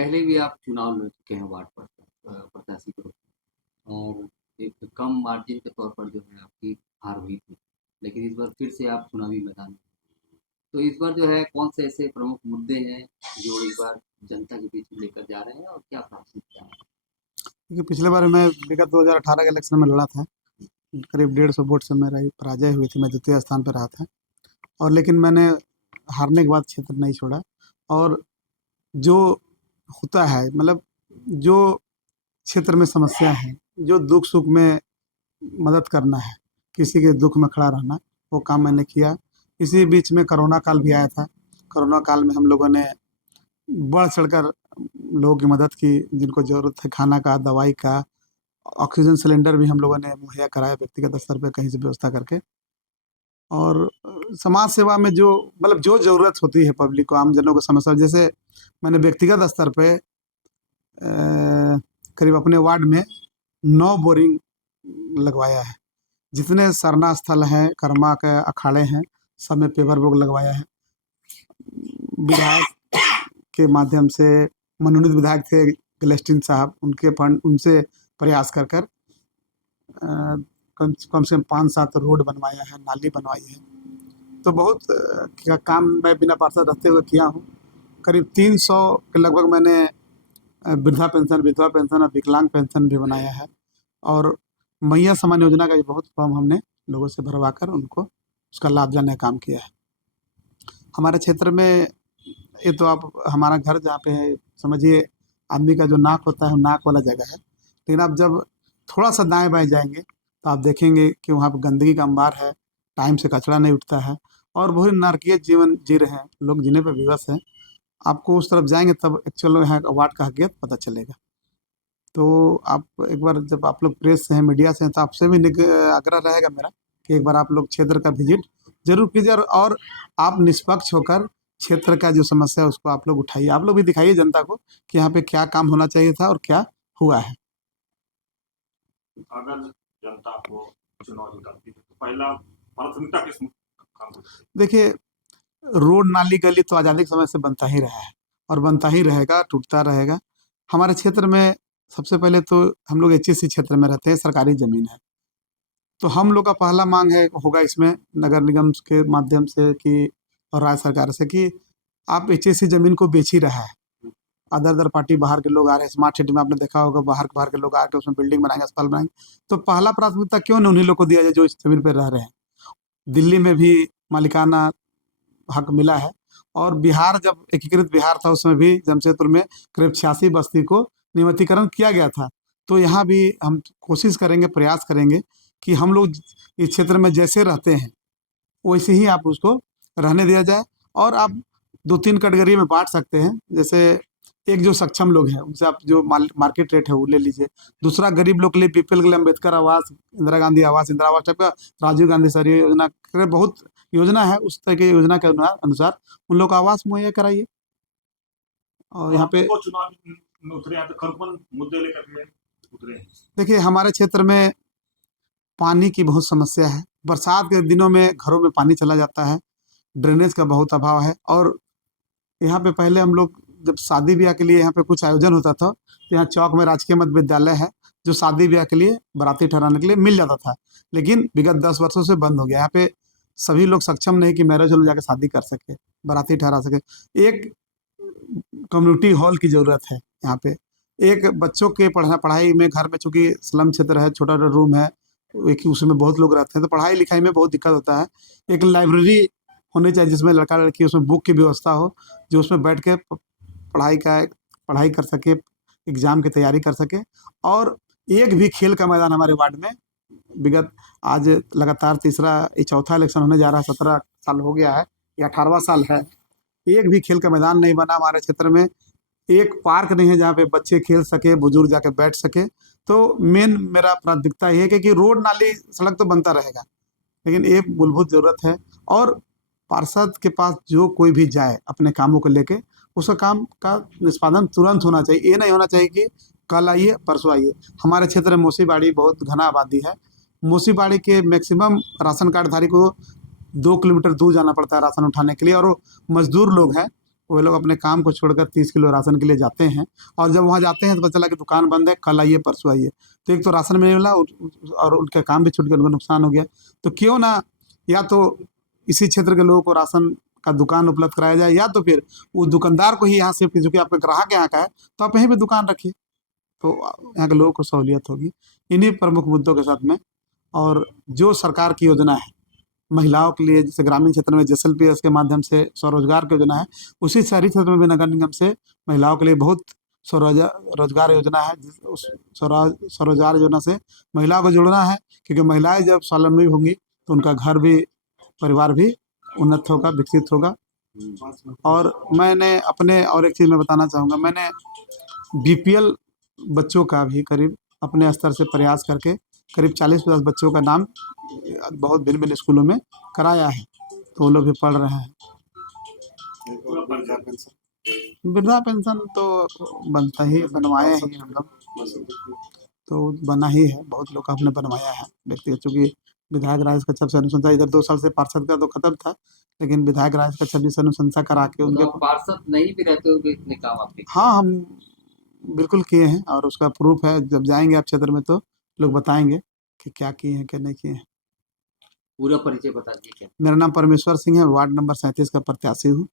पहले भी आप चुनाव लड़ चुके हैं वार्ड प्रत्याशी के रूप में और एक कम मार्जिन के तौर पर जो है आपकी हार हुई थी। लेकिन इस बार फिर से आप चुनावी मैदान में। तो इस बार जो है कौन से ऐसे प्रमुख मुद्दे हैं जो इस बार जनता के बीच में लेकर जा रहे हैं और क्या प्राथमिकता है? क्योंकि पिछले बार मैं विगत 2018 के इलेक्शन में लड़ा था। करीब 150 वोट से मेरा पराजय हुई थी। मैं द्वितीय स्थान पर रहा था और लेकिन मैंने हारने के बाद क्षेत्र नहीं छोड़ा। और जो होता है मतलब जो क्षेत्र में समस्या है, जो दुख सुख में मदद करना है, किसी के दुख में खड़ा रहना, वो काम मैंने किया। इसी बीच में कोरोना काल भी आया था। कोरोना काल में हम लोगों ने बढ़ चढ़कर लोगों की मदद की, जिनको ज़रूरत है खाना का, दवाई का। ऑक्सीजन सिलेंडर भी हम लोगों ने मुहैया कराया व्यक्तिगत स्तर पे कहीं से व्यवस्था करके। और समाज सेवा में जो मतलब जो ज़रूरत होती है पब्लिक को, आम जनों को समस्या, जैसे मैंने व्यक्तिगत स्तर पे करीब अपने वार्ड में 9 बोरिंग लगवाया है। जितने सरना स्थल हैं, कर्मा के अखाड़े हैं, सब में पेपर वर्क लगवाया है। विधायक के माध्यम से, मनोनीत विधायक थे गलेस्टिन साहब, उनके फंड उनसे प्रयास कर कर कम कम से कम 5-7 रोड बनवाया है, नाली बनवाई है। तो बहुत काम मैं बिना पार्षद रहते हुए किया हूँ। करीब 300 के लगभग मैंने वृद्धा पेंशन, विधवा पेंशन और विकलांग पेंशन भी बनाया है। और मैया समान योजना का भी बहुत फॉर्म हमने लोगों से भरवा कर उनको उसका लाभ देने का काम किया है। हमारे क्षेत्र में ये तो आप हमारा घर जहाँ पे है, समझिए आदमी का जो नाक होता है वो नाक वाला जगह है। लेकिन आप जब थोड़ा सा दाएं बाएं जाएंगे तो आप देखेंगे कि वहाँ पे गंदगी का अंबार है, टाइम से कचरा नहीं उठता है और बहुत नारकीय जीवन जी रहे हैं लोग, जीने पे विवश हैं। आपको उस तरफ जाएंगे तब एक्चुअल यहाँ वार्ड का हकीकत पता चलेगा। तो आप एक बार, जब आप लोग प्रेस से हैं, मीडिया से हैं, तो आपसे भी आग्रह रहेगा मेरा कि एक बार आप लोग क्षेत्र का विजिट जरूर कीजिए और आप निष्पक्ष होकर क्षेत्र का जो समस्या है उसको आप लोग उठाइए। आप लोग भी दिखाइए जनता को कि यहाँ पे क्या काम होना चाहिए था और क्या हुआ है। अगर जनता को चुनाव जिताती है तो पहला प्राथमिकता किस काम को? देखिए, रोड नाली गली तो आज़ादी के समय से बनता ही रहा है और बनता ही रहेगा, टूटता रहेगा। हमारे क्षेत्र में सबसे पहले तो हम लोग HSC क्षेत्र में रहते हैं, सरकारी ज़मीन है। तो हम लोग का पहला मांग है होगा इसमें नगर निगम के माध्यम से कि और राज्य सरकार से कि आप HSC ज़मीन को बेच ही रहा है। अदर अदर पार्टी बाहर के लोग आ रहे हैं, स्मार्ट सिटी में आपने देखा होगा, बाहर बाहर के लोग आके उसमें बिल्डिंग बनाएंगे, अस्पताल बनाएंगे। तो पहला प्राथमिकता क्यों न उन्हीं लोग को दिया जाए जो इस जमीन पर रह रहे हैं। दिल्ली में भी मालिकाना हक मिला है और बिहार, जब एकीकृत बिहार था उसमें भी जमशेदपुर में करीब 86 बस्ती को नियमितीकरण किया गया था। तो यहाँ भी हम कोशिश करेंगे, प्रयास करेंगे कि हम लोग इस क्षेत्र में जैसे रहते हैं वैसे ही आप उसको रहने दिया जाए। और आप 2-3 कैटेगरी में बांट सकते हैं। जैसे एक जो सक्षम लोग हैं उनसे आप जो मार्केट रेट है वो ले लीजिए। दूसरा, गरीब लोग के लिए बीपीएल के लिए अम्बेडकर आवास, इंदिरा गांधी आवास, इंदिरा आवास टाइप का, राजीव गांधी शहरी योजना, बहुत योजना है, उस तरह की योजना के अनुसार उन लोग को आवास मुहैया कराइए। और यहाँ पे चुनाव में उतरे हैं तो कौन मुद्दे लेकर के उतरे हैं? देखिए, हमारे क्षेत्र में पानी की बहुत समस्या है। बरसात के दिनों में घरों में पानी चला जाता है, ड्रेनेज का बहुत अभाव है। और यहाँ पे पहले हम लोग जब शादी ब्याह के लिए यहाँ पे कुछ आयोजन होता था तो यहाँ चौक में राजकीय मध्य विद्यालय है जो शादी ब्याह के लिए बाराती ठहराने के लिए मिल जाता था। लेकिन विगत 10 वर्षों से बंद हो गया। यहाँ पे सभी लोग सक्षम नहीं कि मैरिज हॉल में जाके शादी कर सके, बाराती ठहरा सके। एक कम्युनिटी हॉल की ज़रूरत है यहाँ पे। एक बच्चों के पढ़ाई में, घर में चूँकि स्लम क्षेत्र है, छोटा-छोटा रूम है, एक ही उसमें बहुत लोग रहते हैं, तो पढ़ाई लिखाई में बहुत दिक्कत होता है। एक लाइब्रेरी होनी चाहिए जिसमें लड़का लड़की, उसमें बुक की व्यवस्था हो, जो उसमें बैठ के पढ़ाई कर सके, एग्ज़ाम की तैयारी कर सके। और एक भी खेल का मैदान हमारे वार्ड में विगत, आज लगातार तीसरा ये चौथा इलेक्शन होने जा रहा है, 17 साल हो गया है, ये 18वां साल है। एक भी खेल का मैदान नहीं बना हमारे क्षेत्र में। एक पार्क नहीं है जहाँ पे बच्चे खेल सके, बुजुर्ग जाके बैठ सके। तो मेन मेरा प्राथमिकता ये है कि रोड नाली सड़क तो बनता रहेगा, लेकिन एक मूलभूत ज़रूरत है। और पार्षद के पास जो कोई भी जाए अपने कामों को लेके, उसका काम का निष्पादन तुरंत होना चाहिए। ये नहीं होना चाहिए कि कल आइए परसों आइए। हमारे क्षेत्र में मूसीबाड़ी बहुत घना आबादी है। मूसीबाड़ी के मैक्सिमम राशन कार्ड धारी को 2 किलोमीटर दूर जाना पड़ता है राशन उठाने के लिए। और वो मजदूर लोग हैं, वो लोग अपने काम को छोड़कर 30 किलो राशन के लिए जाते हैं, और जब वहाँ जाते हैं तो पता चला कि दुकान बंद है, कल आइए परसों आइए, तो एक तो राशन में नहीं मिला और उनका काम भी छूट गया, उनको नुकसान हो गया। तो क्यों ना या तो इसी क्षेत्र के लोगों को राशन का दुकान उपलब्ध कराया जाए, या तो फिर उस दुकानदार को ही यहाँ से, जो कि आपका ग्राहक यहाँ का है, तो आप यहीं पे दुकान रखिए, तो यहाँ के लोगों को सहूलियत होगी। इन्हीं प्रमुख मुद्दों के साथ में, और जो सरकार की योजना है महिलाओं के लिए, जैसे ग्रामीण क्षेत्र में JSLPS के माध्यम से स्वरोजगार की योजना है, उसी शहरी क्षेत्र में भी नगर निगम से महिलाओं के लिए बहुत रोजगार योजना है। उस स्वरोजगार योजना से महिलाओं को जोड़ना है, क्योंकि महिलाएं जब स्वावलंबी होंगी तो उनका घर भी, परिवार भी उन्नत होगा, विकसित होगा। और मैंने अपने, और एक चीज़ मैं बताना चाहूँगा, मैंने BPL बच्चों का भी करीब अपने स्तर से प्रयास करके करीब 40-50 बच्चों का नाम बहुत भिन्न भिन्न स्कूलों में कराया है, तो वो लोग भी पढ़ रहे हैं। वृद्धा पेंशन तो बनता ही, बनवाए ही हम लोग, तो बना ही है, बहुत लोग का हमने बनवाया है व्यक्तिगत, चूँकि विधायक राजेश कच्छप से अनुशंसा, इधर 2 साल से पार्षद का तो खत्म था, लेकिन विधायक राजेश कच्छप जी से अनुशंसा करा के तो उनके, आप पार्षद नहीं भी रहते हुए इतने काम आपके किए। हाँ हम बिल्कुल किए हैं, और उसका प्रूफ है, जब जाएंगे आप क्षेत्र में तो लोग बताएंगे कि क्या किए हैं, क्या नहीं किए हैं। पूरा परिचय बता दीजिए क्या। मेरा नाम परमेश्वर सिंह है, वार्ड नंबर 37 का प्रत्याशी हूँ।